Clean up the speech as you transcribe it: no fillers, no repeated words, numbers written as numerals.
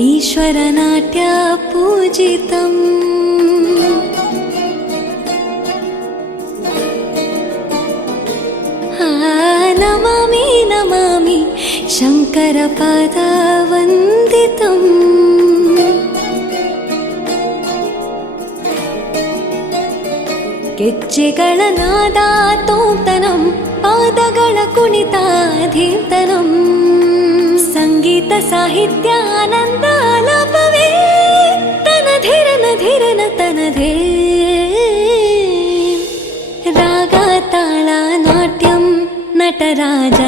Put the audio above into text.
ईश्वरनाट्य पूजितम् नमामि नमामि शङ्करपादवन्दितम् ಗೆಜ್ಜೆಗಳ ನಾದ ತೋಂತನಂ ಪಾದಗಳ ಕುಣಿತಾಧೀರ್ತನಂ ಸಂಗೀತ ಸಾಹಿತ್ಯ ಆನಂದ ಆಲಾಪವೇ ತನಧಿರನ ಧಿರನ ತನಧೇ ರಾಗ ತಾಳ ನಾಟ್ಯಂ ನಟರಾಜ